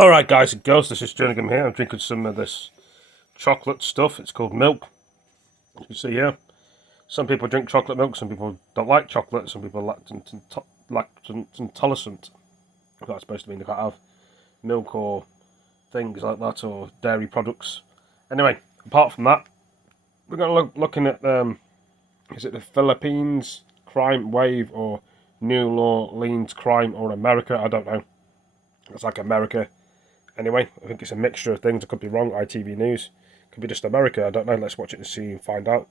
Alright guys and girls, this is Jerningham here. I'm drinking some of this chocolate stuff. It's called milk. As you see here. Some people drink chocolate milk, some people don't like chocolate, some people are lactose intolerant. That's supposed to mean they can't have milk or things like that, or dairy products. Anyway, apart from that, we're going to looking at, is it the Philippines crime wave, or New Orleans crime, or America? I don't know. It's like America. Anyway, I think it's a mixture of things. I could be wrong. ITV News. Could be just America. I don't know. Let's watch it and see and find out.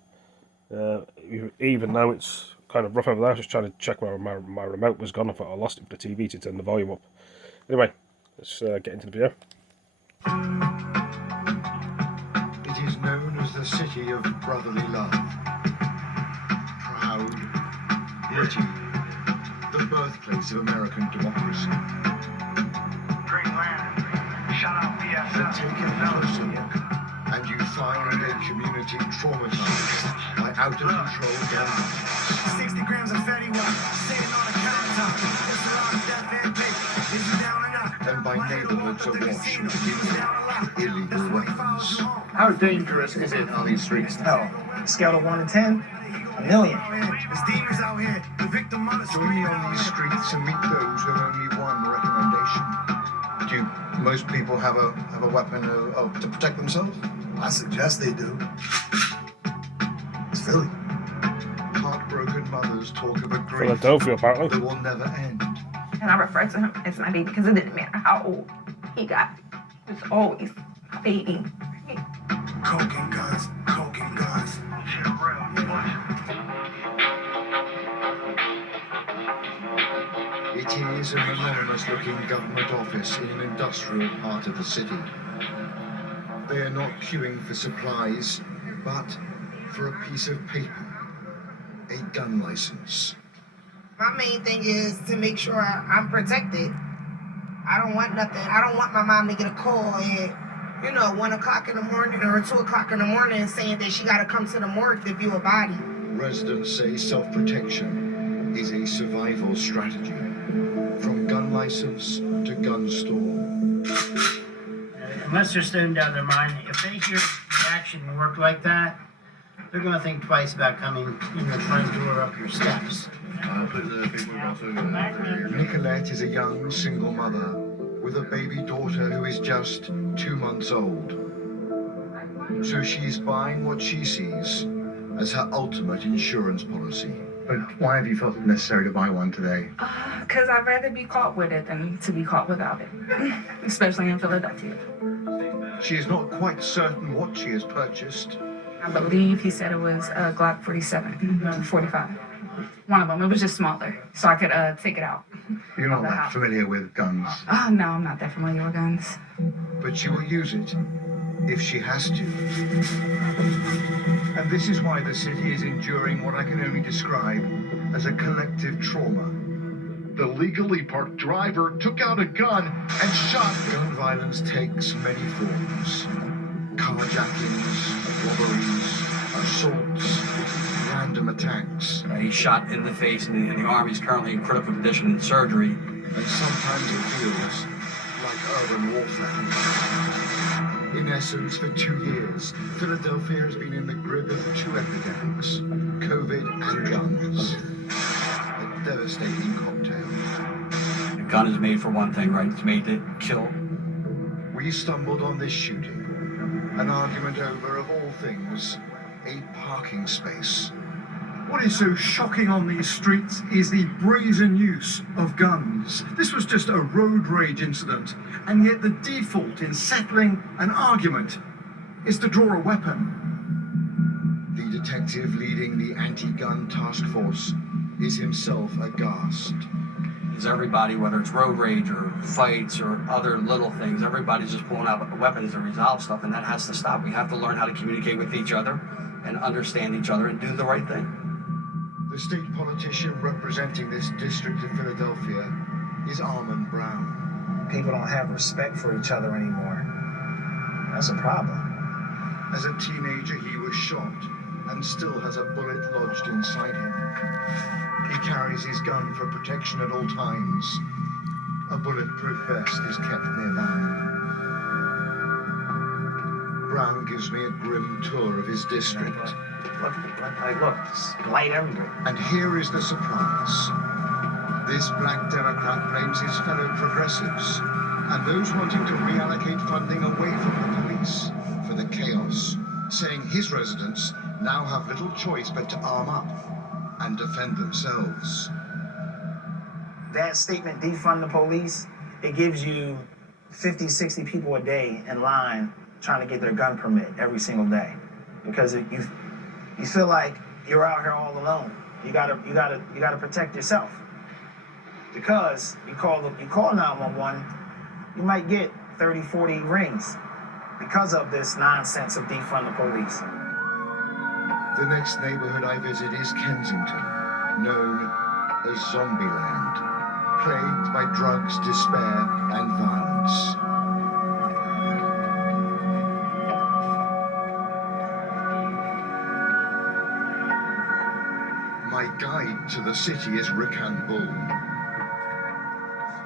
Even though it's kind of rough over there, I was just trying to check where my remote was gone. I thought I lost it with the TV to turn the volume up. Anyway, let's get into the video. It is known as the city of brotherly love. Proud, gritty, the birthplace of American democracy. But take a closer look, and you find a community traumatized by out-of-control gangs. 60 grams of fatty water sitting on the countertop. It's around death and paper. Is you down or not? And by neighborhoods awash with illegal weapons. How dangerous is it on these streets? Oh, scale of 1 to 10, a million. There's demons out here. The victim on the Join me on these streets and meet those who have only one recommendation. Do most people have a weapon to protect themselves? I suggest they do. It's Philly. Heartbroken mothers talk of a grief Philadelphia, apparently. that will never end. And I refer to him as my baby because it didn't matter how old he got. He was always my baby. Coke and guns. Coke and guns. It is an anonymous-looking government office in an industrial part of the city. They are not queuing for supplies, but for a piece of paper, a gun license. My main thing is to make sure I'm protected. I don't want nothing. I don't want my mom to get a call at, 1 o'clock in the morning or 2 o'clock in the morning saying that she got to come to the morgue to view a body. Residents say self-protection is a survival strategy, from gun license to gun store. Unless they're sitting down their mind, if they hear the action work like that, they're going to think twice about coming in the front door up your steps. Nicolette is a young single mother with a baby daughter who is just 2 months old. So she's buying what she sees as her ultimate insurance policy. But why have you felt it necessary to buy one today? Because I'd rather be caught with it than to be caught without it, especially in Philadelphia. She is not quite certain what she has purchased. I believe he said it was a Glock 47, 45. One of them. It was just smaller, so I could take it out. You're not that familiar with guns. Oh, no, I'm not that familiar with guns. But she will use it if she has to. And this is why the city is enduring what I can only describe as a collective trauma. The legally parked driver took out a gun and shot. Gun violence takes many forms. Carjackings, robberies, assaults, random attacks. He's shot in the face and the arm. He's currently in critical condition in surgery. And sometimes it feels like urban warfare. In essence, for 2 years, Philadelphia has been in the grip of 2 epidemics, COVID and guns. A devastating cocktail. The gun is made for one thing, right? It's made to kill. We stumbled on this shooting. An argument over, of all things, a parking space. What is so shocking on these streets is the brazen use of guns. This was just a road rage incident, and yet the default in settling an argument is to draw a weapon. The detective leading the anti-gun task force is himself aghast. Is everybody, whether it's road rage or fights or other little things, everybody's just pulling out weapons to resolve stuff, and that has to stop. We have to learn how to communicate with each other and understand each other and do the right thing. The state politician representing this district of Philadelphia is Almond Brown. People don't have respect for each other anymore. That's a problem. As a teenager, he was shot and still has a bullet lodged inside him. He carries his gun for protection at all times, A bulletproof vest is kept nearby. Brown gives me a grim tour of his district. Look, it's light everywhere. And here is the surprise. This black Democrat blames his fellow progressives and those wanting to reallocate funding away from the police for the chaos, saying his residents now have little choice but to arm up and defend themselves. That statement, defund the police, it gives you 50, 60 people a day in line trying to get their gun permit every single day. Because you feel like you're out here all alone. You gotta protect yourself. Because you call 911, you might get 30, 40 rings because of this nonsense of defund the police. The next neighborhood I visit is Kensington, known as Zombieland, plagued by drugs, despair, and violence. My guide to the city is Rickan Bull,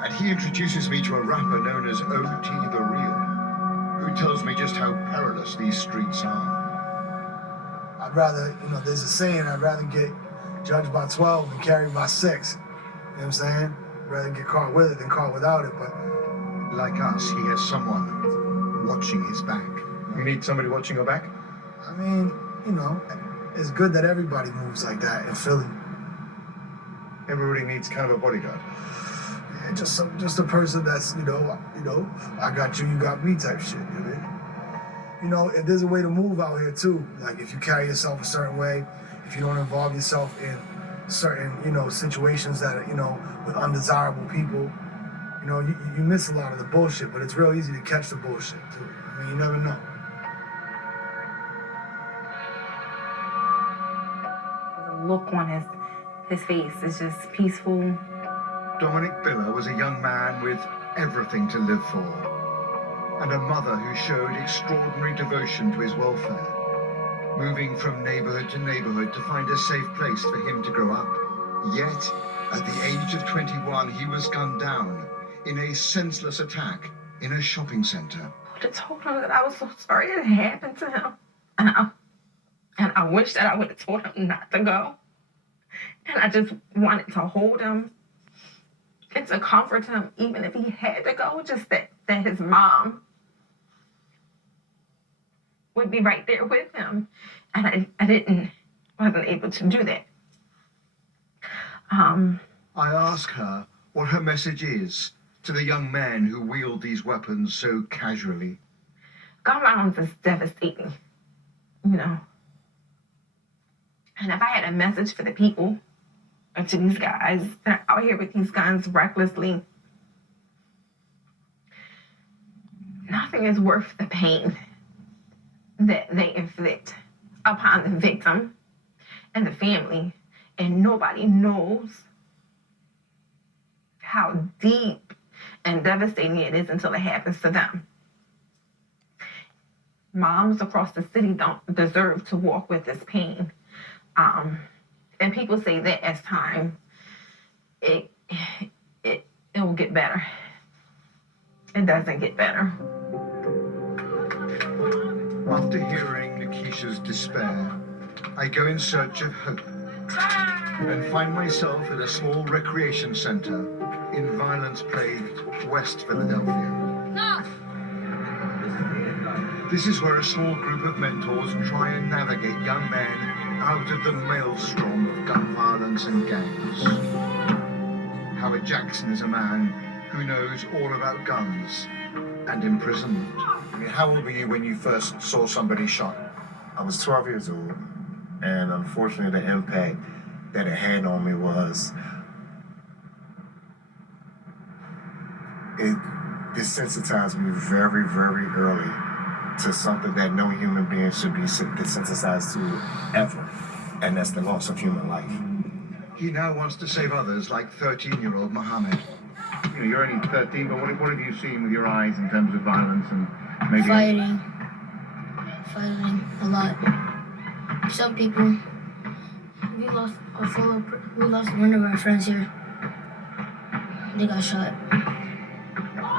and he introduces me to a rapper known as O.T. The Real, who tells me just how perilous these streets are. I'd rather, there's a saying, I'd rather get judged by 12 than carried by 6. You know what I'm saying? I'd rather get caught with it than caught without it, but... Like us, he has someone watching his back. You need somebody watching your back? I mean, it's good that everybody moves like that in Philly. Everybody needs kind of a bodyguard. Yeah, just a person that's, I got you, you got me type shit, you know? If there's a way to move out here too, like if you carry yourself a certain way, if you don't involve yourself in certain, situations that are, with undesirable people, you miss a lot of the bullshit, but it's real easy to catch the bullshit too. I mean, you never know. The look on his face is just peaceful. Dominic Biller was a young man with everything to live for, and a mother who showed extraordinary devotion to his welfare, moving from neighborhood to neighborhood to find a safe place for him to grow up. Yet, at the age of 21, he was gunned down in a senseless attack in a shopping center. I would have told him that I was so sorry it happened to him. And I wish that I would have told him not to go. And I just wanted to hold him and to comfort him, even if he had to go, just that his mom would be right there with him. And I wasn't able to do that. I ask her what her message is to the young men who wield these weapons so casually. Gun violence is devastating, And if I had a message for the people, or to these guys that are out here with these guns recklessly, nothing is worth the pain that they inflict upon the victim and the family, and nobody knows how deep and devastating it is until it happens to them. Moms across the city don't deserve to walk with this pain. And people say that as time, it will get better. It doesn't get better. After hearing Nikisha's despair, I go in search of hope and find myself at a small recreation center in violence-plagued West Philadelphia. This is where a small group of mentors try and navigate young men out of the maelstrom of gun violence and gangs. Howard Jackson is a man who knows all about guns and imprisonment. I mean, how old were you when you first saw somebody shot? I was 12 years old, and unfortunately the impact that it had on me was it desensitized me very, very early to something that no human being should be desensitized to ever, and that's the loss of human life. He now wants to save others like 13-year-old Mohammed. You're only 13, but what have you seen with your eyes in terms of violence and maybe... Fighting a lot. Some people, we lost one of our friends here. They got shot.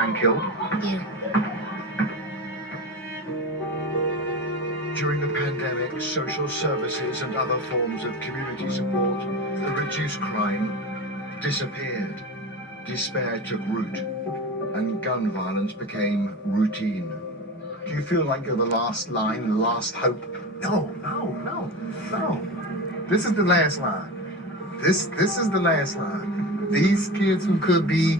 and killed? Yeah. During the pandemic, social services and other forms of community support that reduced crime disappeared. Despair took root, and gun violence became routine. Do you feel like you're the last line, the last hope? No. This is the last line. This is the last line. These kids who could be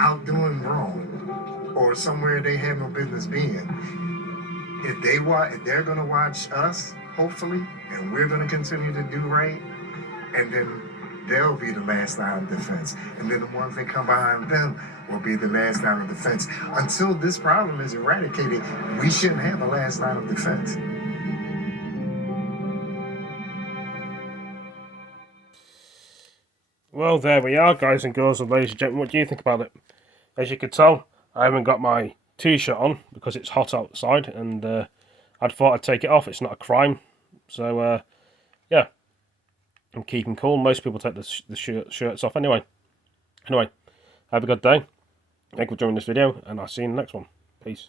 out doing wrong or somewhere they have no business being, if they're gonna watch us, hopefully, and we're gonna continue to do right, and then they'll be the last line of defense. And then the ones that come behind them will be the last line of defense. Until this problem is eradicated, we shouldn't have a last line of defense. Well, there we are, guys and girls and ladies and gentlemen. What do you think about it? As you can tell, I haven't got my t-shirt on because it's hot outside, and I thought I'd take it off. It's not a crime. So, yeah, I'm keeping cool. Most people take the shirts off anyway. Anyway, have a good day. Thank you for joining this video, and I'll see you in the next one. Peace.